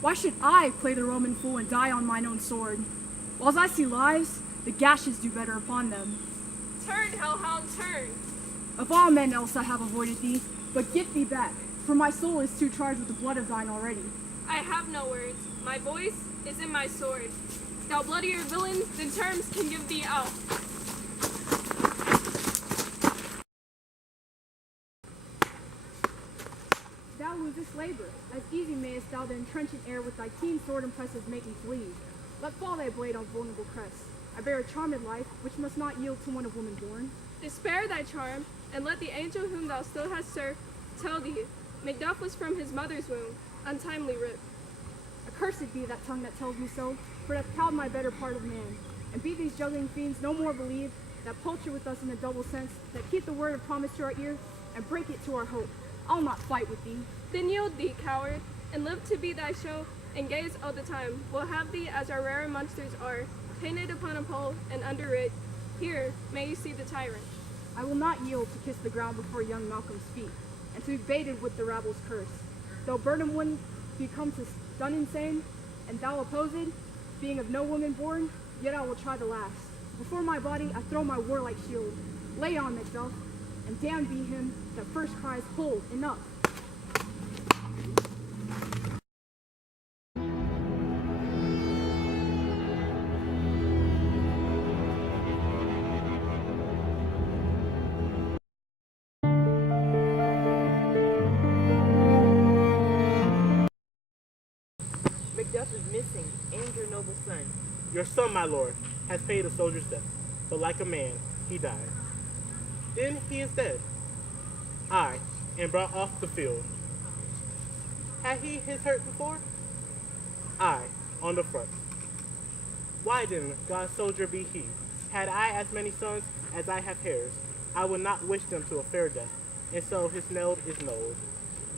Why should I play the Roman fool and die on mine own sword? Whiles I see lives, the gashes do better upon them. Turn, hellhound, turn! Of all men else I have avoided thee, but get thee back, for my soul is too charged with the blood of thine already. I have no words. My voice is in my sword. Thou bloodier villain than terms can give thee out. Thou losest labor, as easy mayest thou the entrenchant air with thy keen sword impressive make me flee. Let fall thy blade on vulnerable crest. I bear a charmed life, which must not yield to one of woman born. Despair thy charm, and let the angel whom thou still hast served tell thee, Macduff was from his mother's womb, untimely ripped. Accursed be that tongue that tells me so, for it hath cowed my better part of man. And be these juggling fiends no more believe, that palter with us in a double sense, that keep the word of promise to our ear, and break it to our hope. I'll not fight with thee. Then yield thee, coward, and live to be thy show, and gaze all the time. We'll have thee as our rare monsters are, painted upon a pole, and under it, here may you see the tyrant. I will not yield to kiss the ground before young Malcolm's feet, and to be baited with the rabble's curse. Though Burnham wouldn't become to stun insane, and thou opposed, being of no woman born, yet I will try the last. Before my body I throw my warlike shield. Lay on, Macduff, and damned be him that first cries, hold, enough. Macduff is missing, and your noble son. Your son, my lord, has paid a soldier's death, but like a man, he died. Then he is dead. Aye, and brought off the field. Had he his hurt before? Aye, on the front. Why then, God's soldier be he? Had I as many sons as I have hairs, I would not wish them to a fair death, and so his node is knolled.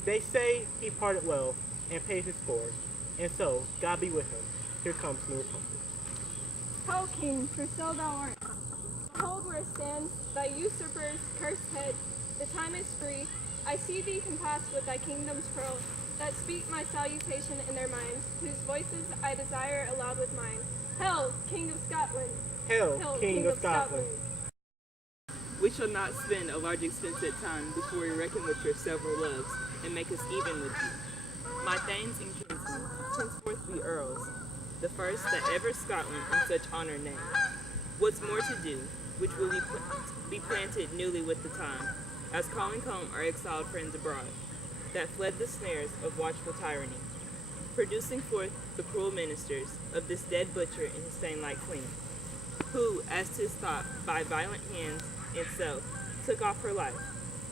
They say he parted well, and paid his score, and so, God be with him. Here comes new republic. Ho, king, for so thou art. Behold where stands thy usurper's cursed head. The time is free. I see thee compassed with thy kingdom's pearl, that speak my salutation in their minds, whose voices I desire aloud with mine. Hail, King of Scotland! Hail, King of Scotland! We shall not spend a large expense at time before we reckon with your several loves, and make us even with you. My thanes and kinsmen, henceforth be earls, the first that ever Scotland in such honour named. What's more to do, which will be planted newly with the time, as calling home our exiled friends abroad, that fled the snares of watchful tyranny, producing forth the cruel ministers of this dead butcher and his saint-like queen, who, as 'tis thought, by violent hands and self, took off her life.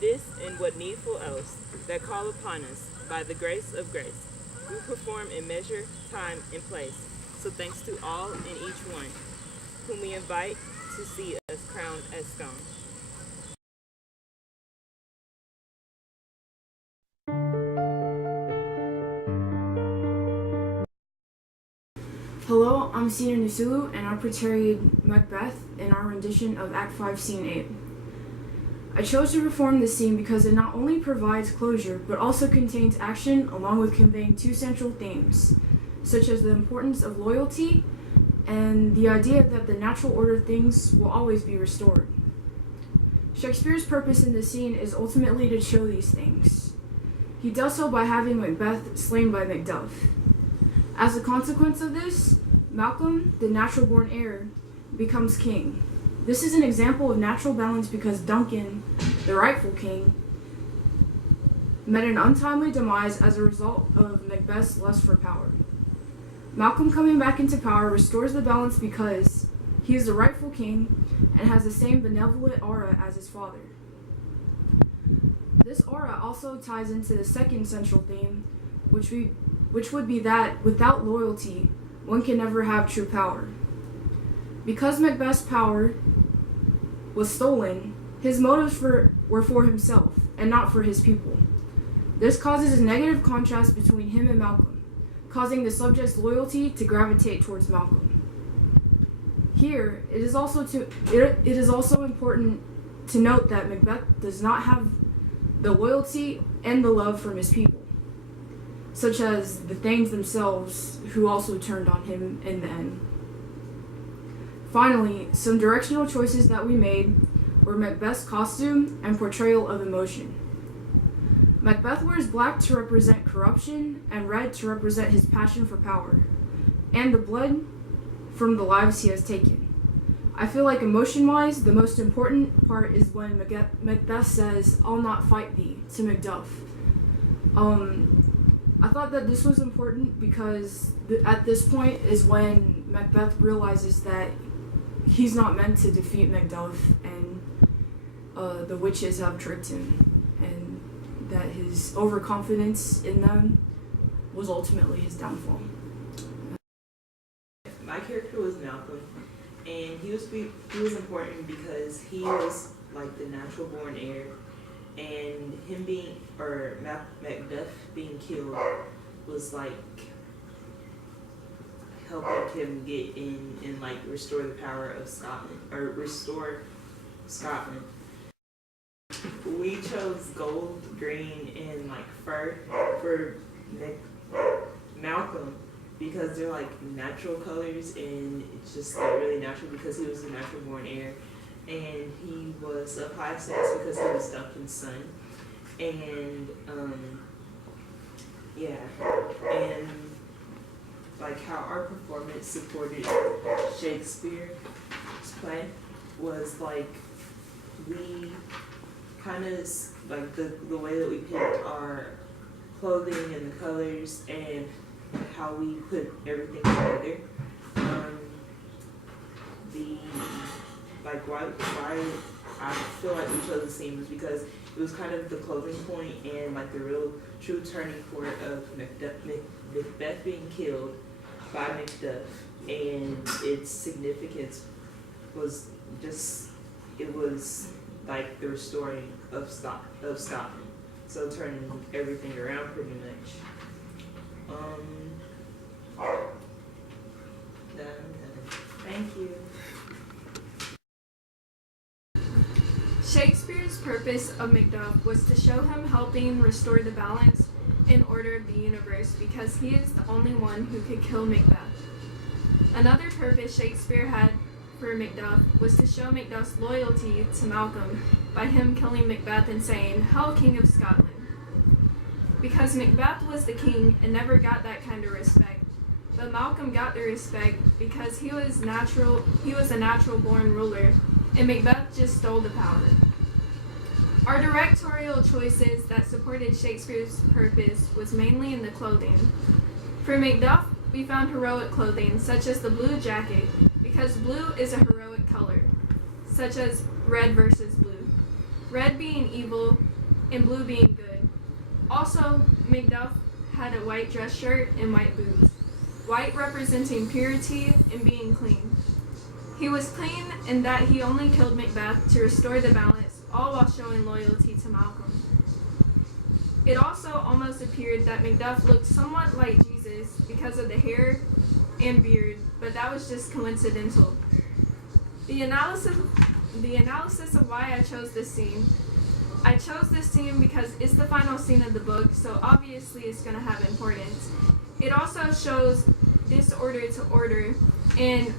This and what needful else, that call upon us, by the grace of grace, we perform in measure, time, and place. So thanks to all and each one, whom we invite to see us crowned as stone. Hello, I'm Senior Nusulu, and I portrayed Macbeth in our rendition of Act 5, Scene 8. I chose to perform this scene because it not only provides closure, but also contains action along with conveying two central themes, such as the importance of loyalty and the idea that the natural order of things will always be restored. Shakespeare's purpose in this scene is ultimately to show these things. He does so by having Macbeth slain by Macduff. As a consequence of this, Malcolm, the natural-born heir, becomes king. This is an example of natural balance because Duncan, the rightful king, met an untimely demise as a result of Macbeth's lust for power. Malcolm coming back into power restores the balance because he is the rightful king and has the same benevolent aura as his father. This aura also ties into the second central theme, which would be that without loyalty, one can never have true power. Because Macbeth's power was stolen, his motives were for himself and not for his people. This causes a negative contrast between him and Malcolm, causing the subject's loyalty to gravitate towards Malcolm. Here, it is also important to note that Macbeth does not have the loyalty and the love from his people. such as the Thanes themselves, who also turned on him in the end. Finally, some directional choices that we made were Macbeth's costume and portrayal of emotion. Macbeth wears black to represent corruption and red to represent his passion for power, and the blood from the lives he has taken. I feel like emotion-wise, the most important part is when Macbeth says, "I'll not fight thee," to Macduff. I thought that this was important because at this point is when Macbeth realizes that he's not meant to defeat Macduff, and the witches have tricked him, and that his overconfidence in them was ultimately his downfall. My character was Malcolm, and he was important because he was like the natural born heir, and him being Macbeth being killed was like helping him get in and like restore the power of Scotland, or restore Scotland. We chose gold, green, and like fur for Malcolm because they're like natural colors, and it's just like really natural because he was a natural born heir, and he was of high status because he was Duncan's son, and and like how our performance supported Shakespeare's play was like we kind of like the way that we picked our clothing and the colors and how we put everything together. Why I feel like we chose the scene was because it was kind of the closing point and like the real true turning point of Macbeth being killed by Macduff, and its significance was just, it was like the restoring of Scotland. So turning everything around pretty much. Thank you. Shakespeare's purpose of Macduff was to show him helping restore the balance and order of the universe because he is the only one who could kill Macbeth. Another purpose Shakespeare had for Macduff was to show Macduff's loyalty to Malcolm by him killing Macbeth and saying, "Hail, King of Scotland." Because Macbeth was the king and never got that kind of respect, but Malcolm got the respect because he was a natural born ruler, and Macbeth just stole the power. Our directorial choices that supported Shakespeare's purpose was mainly in the clothing. For Macduff, we found heroic clothing, such as the blue jacket, because blue is a heroic color, such as red versus blue. Red being evil, and blue being good. Also, Macduff had a white dress shirt and white boots. White representing purity and being clean. He was clean in that he only killed Macbeth to restore the balance, all while showing loyalty to Malcolm. It also almost appeared that Macduff looked somewhat like Jesus because of the hair and beard, but that was just coincidental. The analysis of why I chose this scene. I chose this scene because it's the final scene of the book, so obviously it's going to have importance. It also shows disorder to order and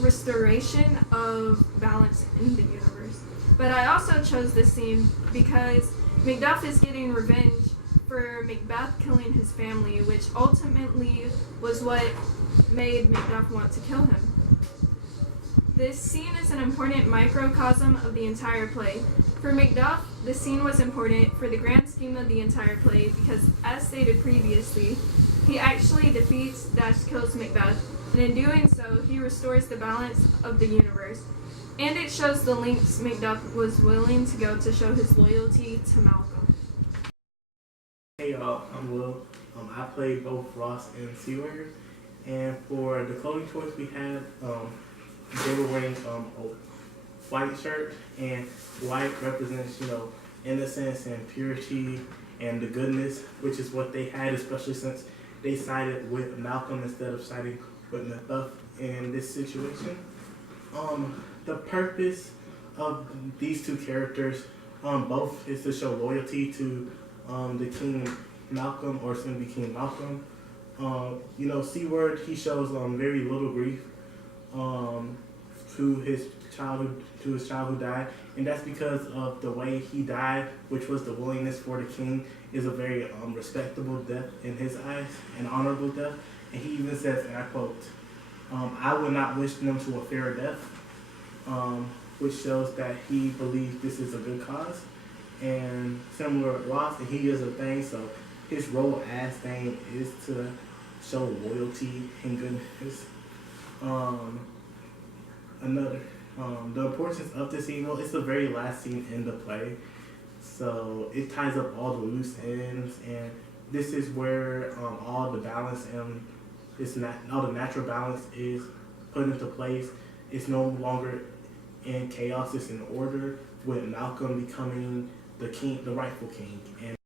restoration of balance in the universe. But I also chose this scene because Macduff is getting revenge for Macbeth killing his family, which ultimately was what made Macduff want to kill him. This scene is an important microcosm of the entire play. For Macduff, the scene was important for the grand scheme of the entire play because, as stated previously, he actually defeats/kills Macbeth, and in doing so, he restores the balance of the universe. And it shows the lengths Macduff was willing to go to show his loyalty to Malcolm. Hey y'all, I'm Will. I played both Ross and Seawager, and for the clothing choice we had, they were wearing a white shirt, and white represents, innocence and purity and the goodness, which is what they had, especially since they sided with Malcolm instead of siding with Macbeth in this situation. The purpose of these two characters, both is to show loyalty to the king Malcolm, or soon to be King Malcolm. Seward, he shows very little grief to his child who died, and that's because of the way he died, which was the willingness for the king, is a very respectable death in his eyes, an honorable death. And he even says, and I quote, "I would not wish them to a fair death," which shows that he believes this is a good cause. And similar with Ross, and he is a Thane, so his role as Thane is to show loyalty and goodness. The importance of this scene, it's the very last scene in the play, so it ties up all the loose ends, and this is where all the balance and all the natural balance is put into place. It's no longer in chaos; it's in order, with Malcolm becoming the king, the rightful king, and